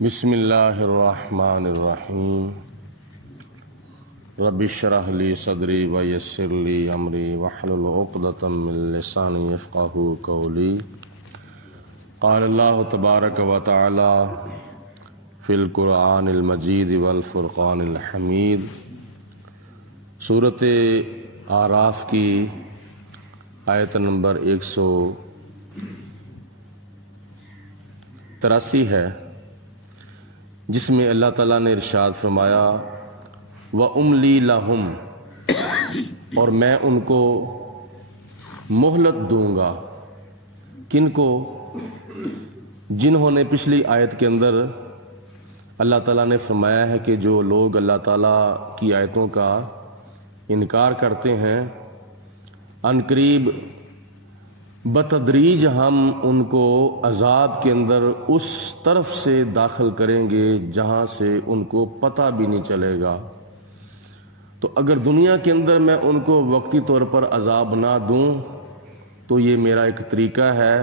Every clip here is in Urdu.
بسم اللہ الرحمن الرحیم رب اشرح لی صدری ویسر لی امری واحلل عقدۃ من لسانی یفقہوا قولی۔ قال اللہ تبارک و تعالی فی القرآن المجید والفرقان الحمید۔ سورۃ اعراف کی آیت نمبر 183 ہے، جس میں اللہ تعالیٰ نے ارشاد فرمایا وَأُمْلِي لَهُمْ، اور میں ان کو مہلت دوں گا۔ کن کو؟ جنہوں نے پچھلی آیت کے اندر اللہ تعالیٰ نے فرمایا ہے کہ جو لوگ اللہ تعالیٰ کی آیتوں کا انکار کرتے ہیں، عنقریب بتدریج ہم ان کو عذاب کے اندر اس طرف سے داخل کریں گے جہاں سے ان کو پتہ بھی نہیں چلے گا۔ تو اگر دنیا کے اندر میں ان کو وقتی طور پر عذاب نہ دوں تو یہ میرا ایک طریقہ ہے،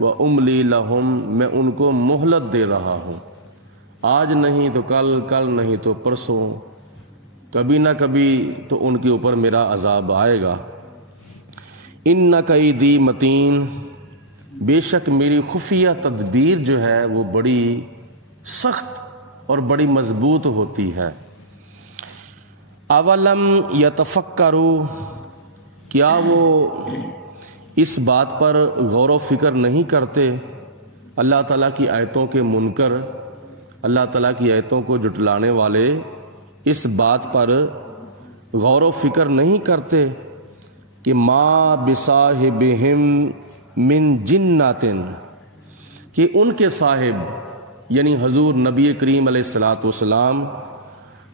وَأُمْلِي لَهُمْ، میں ان کو مہلت دے رہا ہوں، آج نہیں تو کل، کل نہیں تو پرسوں، کبھی نہ کبھی تو ان کے اوپر میرا عذاب آئے گا۔ اِنَّ کَیدِی متین، بے شک میری خفیہ تدبیر جو ہے وہ بڑی سخت اور بڑی مضبوط ہوتی ہے۔ اولم یتفکروا، کیا وہ اس بات پر غور و فکر نہیں کرتے؟ اللہ تعالیٰ کی آیتوں کے منکر، اللہ تعالیٰ کی آیتوں کو جھٹلانے والے اس بات پر غور و فکر نہیں کرتے کہ ما بصاحبہم من جنات، کہ ان کے صاحب یعنی حضور نبی کریم علیہ الصلوۃ والسلام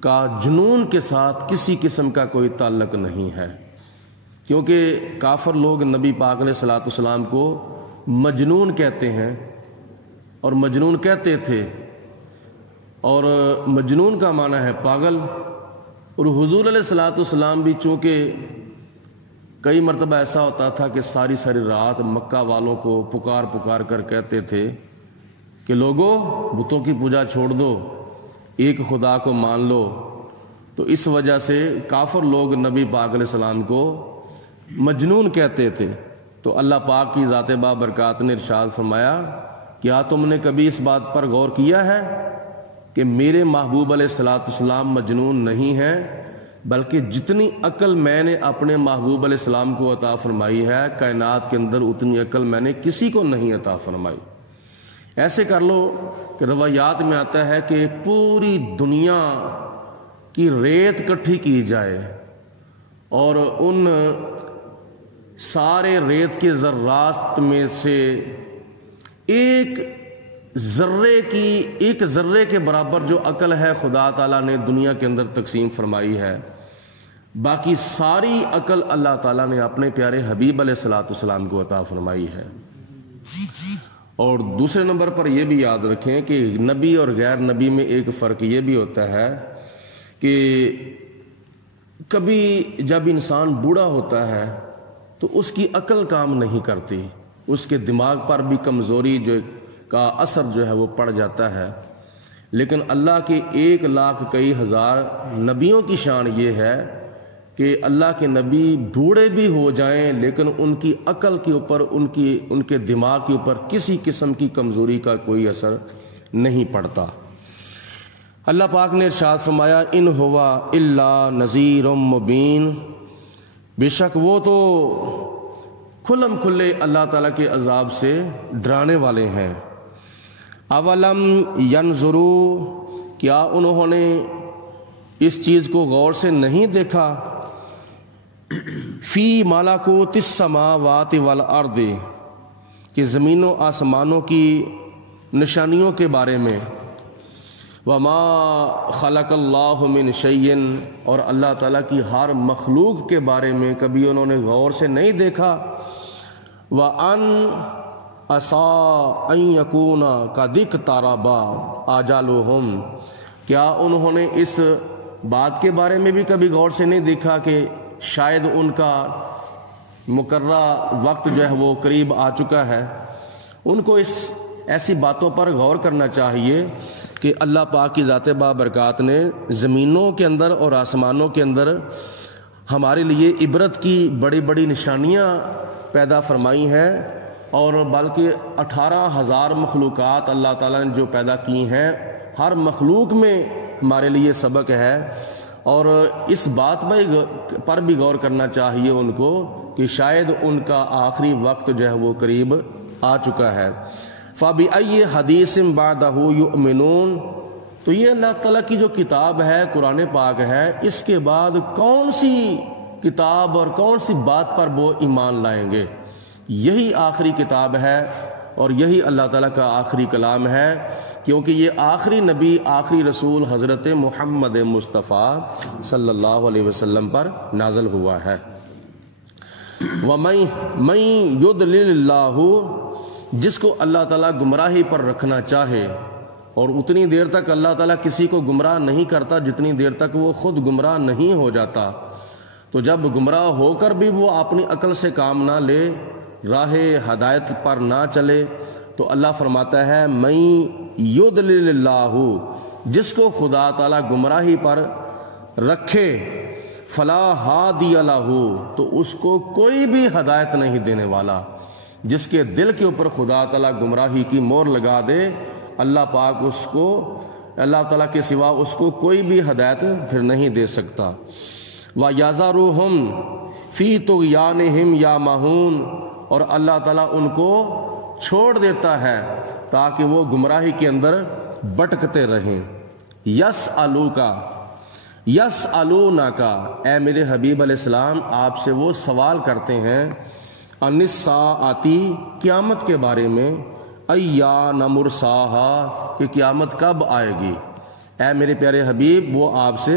کا جنون کے ساتھ کسی قسم کا کوئی تعلق نہیں ہے، کیونکہ کافر لوگ نبی پاک علیہ الصلوۃ والسلام کو مجنون کہتے ہیں اور مجنون کہتے تھے، اور مجنون کا معنی ہے پاگل۔ اور حضور علیہ الصلوۃ والسلام بھی چونکہ کئی مرتبہ ایسا ہوتا تھا کہ ساری رات مکہ والوں کو پکار پکار کر کہتے تھے کہ لوگوں بتوں کی پوجا چھوڑ دو، ایک خدا کو مان لو۔ تو اس وجہ سے کافر لوگ نبی پاک علیہ السلام کو مجنون کہتے تھے۔ تو اللہ پاک کی ذات بابرکات نے ارشاد فرمایا کیا تم نے کبھی اس بات پر غور کیا ہے کہ میرے محبوب علیہ الصلوۃ والسلام مجنون نہیں ہیں، بلکہ جتنی عقل میں نے اپنے محبوب علیہ السلام کو عطا فرمائی ہے کائنات کے اندر اتنی عقل میں نے کسی کو نہیں عطا فرمائی۔ ایسے کر لو کہ روایات میں آتا ہے کہ پوری دنیا کی ریت کٹھی کی جائے اور ان سارے ریت کے ذرات میں سے ایک ذرے کے برابر جو عقل ہے خدا تعالیٰ نے دنیا کے اندر تقسیم فرمائی ہے، باقی ساری عقل اللہ تعالیٰ نے اپنے پیارے حبیب علیہ الصلوۃ والسلام کو عطا فرمائی ہے۔ اور دوسرے نمبر پر یہ بھی یاد رکھیں کہ نبی اور غیر نبی میں ایک فرق یہ بھی ہوتا ہے کہ کبھی جب انسان بوڑھا ہوتا ہے تو اس کی عقل کام نہیں کرتی، اس کے دماغ پر بھی کمزوری کا اثر جو ہے وہ پڑ جاتا ہے، لیکن اللہ کے 1,00,000 نبیوں کی شان یہ ہے کہ اللہ کے نبی بوڑھے بھی ہو جائیں لیکن ان کی عقل کے اوپر، ان کے دماغ کے اوپر کسی قسم کی کمزوری کا کوئی اثر نہیں پڑتا۔ اللہ پاک نے ارشاد فرمایا ان ہوا الا نذیر مبین، بے شک وہ تو کھلم کھلے اللہ تعالیٰ کے عذاب سے ڈرانے والے ہیں۔ اولم ینظروا، کیا انہوں نے اس چیز کو غور سے نہیں دیکھا، فی ملکوت السماوات والارض، کہ زمین و آسمانوں کی نشانیوں کے بارے میں، وما خلق اللہ من شیء، اور اللہ تعالیٰ کی ہر مخلوق کے بارے میں کبھی انہوں نے غور سے نہیں دیکھا، وَأَنْ عَسَىٰ أَن يَكُونَ قَدِ اقْتَرَبَ أَجَلُهُمْ، کیا انہوں نے اس بات کے بارے میں بھی کبھی غور سے نہیں دیکھا کہ شاید ان کا مقررہ وقت جو ہے وہ قریب آ چکا ہے؟ ان کو اس ایسی باتوں پر غور کرنا چاہیے کہ اللہ پاک کی ذات بابرکات نے زمینوں کے اندر اور آسمانوں کے اندر ہمارے لیے عبرت کی بڑی بڑی نشانیاں پیدا فرمائی ہیں، اور بلکہ 18,000 مخلوقات اللہ تعالیٰ نے جو پیدا کی ہیں، ہر مخلوق میں ہمارے لیے سبق ہے، اور اس بات پر بھی غور کرنا چاہیے ان کو کہ شاید ان کا آخری وقت جو ہے وہ قریب آ چکا ہے۔ فَبِأَيِّ حَدِيثٍ بَعْدَهُ يُؤْمِنُونَ، تو یہ اللہ تعالیٰ کی جو کتاب ہے، قرآن پاک ہے، اس کے بعد کون سی کتاب اور کون سی بات پر وہ ایمان لائیں گے؟ یہی آخری کتاب ہے اور یہی اللہ تعالیٰ کا آخری کلام ہے، کیونکہ یہ آخری نبی، آخری رسول حضرت محمد مصطفیٰ صلی اللہ علیہ وسلم پر نازل ہوا ہے۔ وَمَن يُضْلِلِ اللَّهُ، جس کو اللہ تعالیٰ گمراہی پر رکھنا چاہے، اور اتنی دیر تک اللہ تعالیٰ کسی کو گمراہ نہیں کرتا جتنی دیر تک وہ خود گمراہ نہیں ہو جاتا، تو جب گمراہ ہو کر بھی وہ اپنی عقل سے کام نہ لے، راہ ہدایت پر نہ چلے، تو اللہ فرماتا ہے من یضلل اللہ، جس کو خدا تعالیٰ گمراہی پر رکھے، فلا ہادی لہ، تو اس کو کوئی بھی ہدایت نہیں دینے والا۔ جس کے دل کے اوپر خدا تعالیٰ گمراہی کی مہر لگا دے، اللہ پاک اس کو، اللہ تعالیٰ کے سوا اس کو کوئی بھی ہدایت پھر نہیں دے سکتا۔ وَيَذَرُهُمْ فِي طُغْيَانِهِمْ يَعْمَهُونَ، اور اللہ تعالیٰ ان کو چھوڑ دیتا ہے تاکہ وہ گمراہی کے اندر بٹکتے رہیں۔ یسألونک، اے میرے حبیب علیہ السلام، آپ سے وہ سوال کرتے ہیں، عن الساعۃ، قیامت کے بارے میں، ایان مرساہا، کہ قیامت کب آئے گی۔ اے میرے پیارے حبیب، وہ آپ سے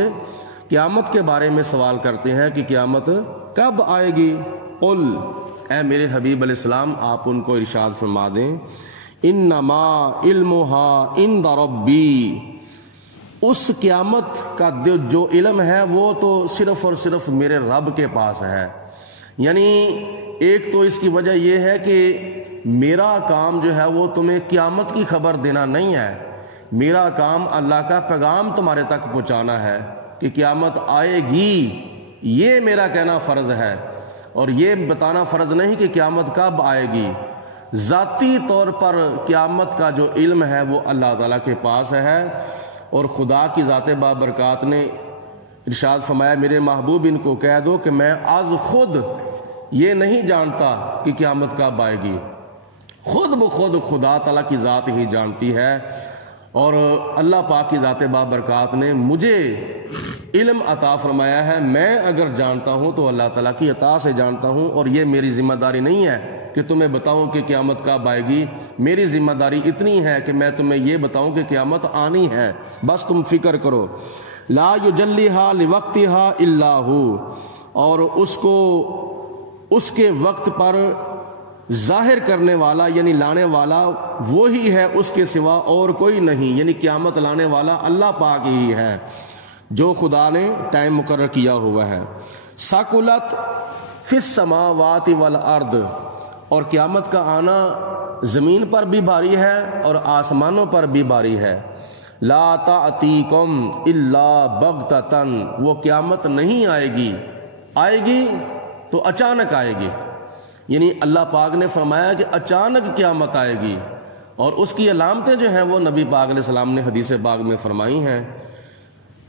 قیامت کے بارے میں سوال کرتے ہیں کہ قیامت کب آئے گی۔ قل، اے میرے حبیب علیہ السلام، آپ ان کو ارشاد فرما دیں، انما علمها عند ربی، اس قیامت کا جو علم ہے وہ تو صرف اور صرف میرے رب کے پاس ہے۔ یعنی ایک تو اس کی وجہ یہ ہے کہ میرا کام جو ہے وہ تمہیں قیامت کی خبر دینا نہیں ہے، میرا کام اللہ کا پیغام تمہارے تک پہنچانا ہے کہ قیامت آئے گی، یہ میرا کہنا فرض ہے، اور یہ بتانا فرض نہیں کہ قیامت کب آئے گی۔ ذاتی طور پر قیامت کا جو علم ہے وہ اللہ تعالیٰ کے پاس ہے، اور خدا کی ذات بابرکات نے ارشاد فرمایا، میرے محبوب ان کو کہہ دو کہ میں از خود یہ نہیں جانتا کہ قیامت کب آئے گی، خود بخود خدا تعالیٰ کی ذات ہی جانتی ہے، اور اللہ پاک کی ذات بابرکات نے مجھے علم عطا فرمایا ہے۔ میں اگر جانتا ہوں تو اللہ تعالیٰ کی عطا سے جانتا ہوں، اور یہ میری ذمہ داری نہیں ہے کہ تمہیں بتاؤں کہ قیامت کب آئے گی۔ میری ذمہ داری اتنی ہے کہ میں تمہیں یہ بتاؤں کہ قیامت آنی ہے، بس تم فکر کرو۔ لا یجلیہا لوقتہا الا ہو، اور اس کو اس کے وقت پر ظاہر کرنے والا یعنی لانے والا وہی ہے، اس کے سوا اور کوئی نہیں، یعنی قیامت لانے والا اللہ پاک ہی ہے جو خدا نے ٹائم مقرر کیا ہوا ہے۔ ثقلت فی السماوات والارض، اور قیامت کا آنا زمین پر بھی بھاری ہے اور آسمانوں پر بھی بھاری ہے۔ لا تأتیکم الا بغتۃ، وہ قیامت نہیں آئے گی، آئے گی تو اچانک آئے گی، یعنی اللہ پاک نے فرمایا کہ اچانک قیامت آئے گی، اور اس کی علامتیں جو ہیں وہ نبی پاک علیہ السلام نے حدیث پاک میں فرمائی ہیں۔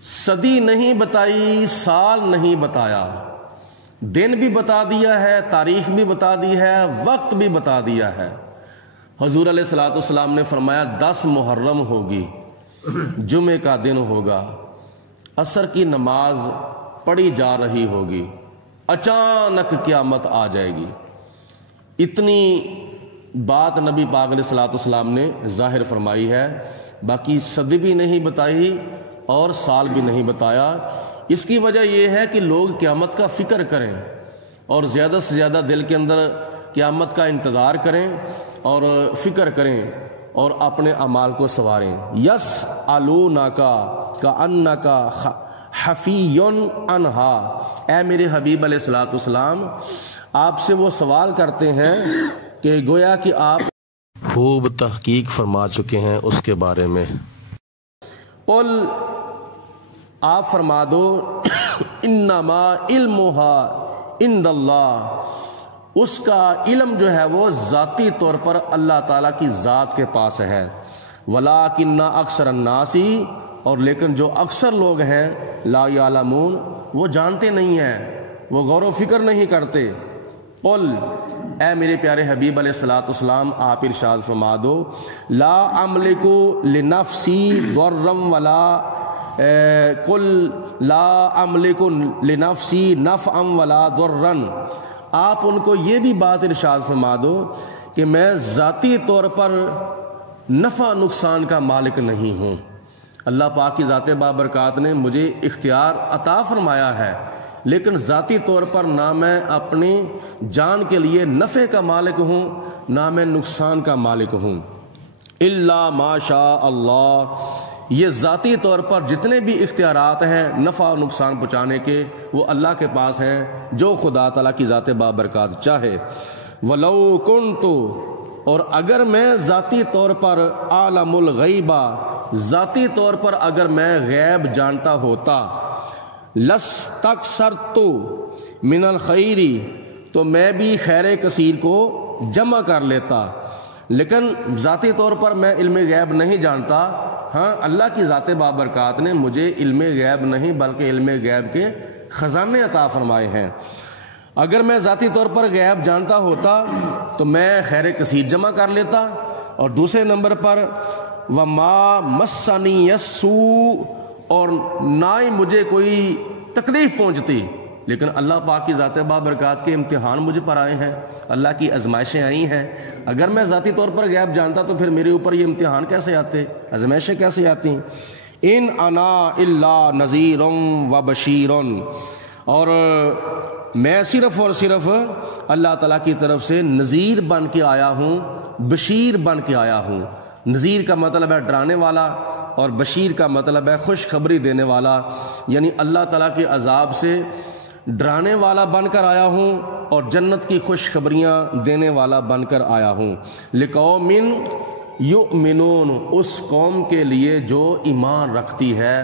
صدی نہیں بتائی، سال نہیں بتایا، دن بھی بتا دیا ہے، تاریخ بھی بتا دی ہے، وقت بھی بتا دیا ہے۔ حضور علیہ الصلوۃ والسلام نے فرمایا 10 محرم ہوگی، جمعے کا دن ہوگا، عصر کی نماز پڑھی جا رہی ہوگی، اچانک قیامت آ جائے گی۔ اتنی بات نبی پاک علیہ الصلوۃ والسلام نے ظاہر فرمائی ہے، باقی صدی بھی نہیں بتائی اور سال بھی نہیں بتایا۔ اس کی وجہ یہ ہے کہ لوگ قیامت کا فکر کریں اور زیادہ سے زیادہ دل کے اندر قیامت کا انتظار کریں اور فکر کریں اور اپنے اعمال کو سنواریں۔ یسألونک کأنک حفی عنہا، اے میرے حبیب علیہ الصلوۃ والسلام، آپ سے وہ سوال کرتے ہیں کہ گویا کہ آپ خوب تحقیق فرما چکے ہیں اس کے بارے میں۔ قل آپ فرما دو انما علمھا عند اللہ، اس کا علم جو ہے وہ ذاتی طور پر اللہ تعالیٰ کی ذات کے پاس ہے، ولیکن اکثر الناس، اور لیکن جو اکثر لوگ ہیں، لا یعلمون، وہ جانتے نہیں ہیں، وہ غور و فکر نہیں کرتے۔ قل اے میرے پیارے حبیب علیہ الصلوۃ والسلام آپ ارشاد فرما دو لا املک لنفسی ضرا ولا قل لا املک لنفسی نفعا ولا ضرا، آپ ان کو یہ بھی بات ارشاد فرما دو کہ میں ذاتی طور پر نفع نقصان کا مالک نہیں ہوں۔ اللہ پاک کی ذات بابرکات نے مجھے اختیار عطا فرمایا ہے، لیکن ذاتی طور پر نہ میں اپنی جان کے لیے نفع کا مالک ہوں، نہ میں نقصان کا مالک ہوں۔ الا ما شاء اللہ، یہ ذاتی طور پر جتنے بھی اختیارات ہیں نفع اور نقصان پہنچانے کے، وہ اللہ کے پاس ہیں، جو خدا تعالیٰ کی ذات بابرکات چاہے۔ ولو کنت، اور اگر میں ذاتی طور پر عالم الغیبہ، ذاتی طور پر اگر میں غیب جانتا ہوتا، لستکثرت من الخیر، تو میں بھی خیر کثیر کو جمع کر لیتا، لیکن ذاتی طور پر میں علم غیب نہیں جانتا۔ ہاں اللہ کی ذات بابرکات نے مجھے علم غیب نہیں بلکہ علم غیب کے خزانے عطا فرمائے ہیں۔ اگر میں ذاتی طور پر غیب جانتا ہوتا تو میں خیر کثیر جمع کر لیتا، اور دوسرے نمبر پر وما مسنی السوء، اور نہ ہی مجھے کوئی تکلیف پہنچتی، لیکن اللہ پاک کی ذات بابرکات کے امتحان مجھ پر آئے ہیں، اللہ کی آزمائشیں آئی ہیں۔ اگر میں ذاتی طور پر غیب جانتا تو پھر میرے اوپر یہ امتحان کیسے آتے، آزمائشیں کیسے آتی؟ ان انا الا نذیر و بشیر، اور میں صرف اور صرف اللہ تعالیٰ کی طرف سے نذیر بن کے آیا ہوں، بشیر بن کے آیا ہوں۔ نذیر کا مطلب ہے ڈرانے والا، اور بشیر کا مطلب ہے خوشخبری دینے والا، یعنی اللہ تعالیٰ کے عذاب سے ڈرانے والا بن کر آیا ہوں اور جنت کی خوشخبریاں دینے والا بن کر آیا ہوں۔ لقوم یؤمنون، اس قوم کے لیے جو ایمان رکھتی ہے۔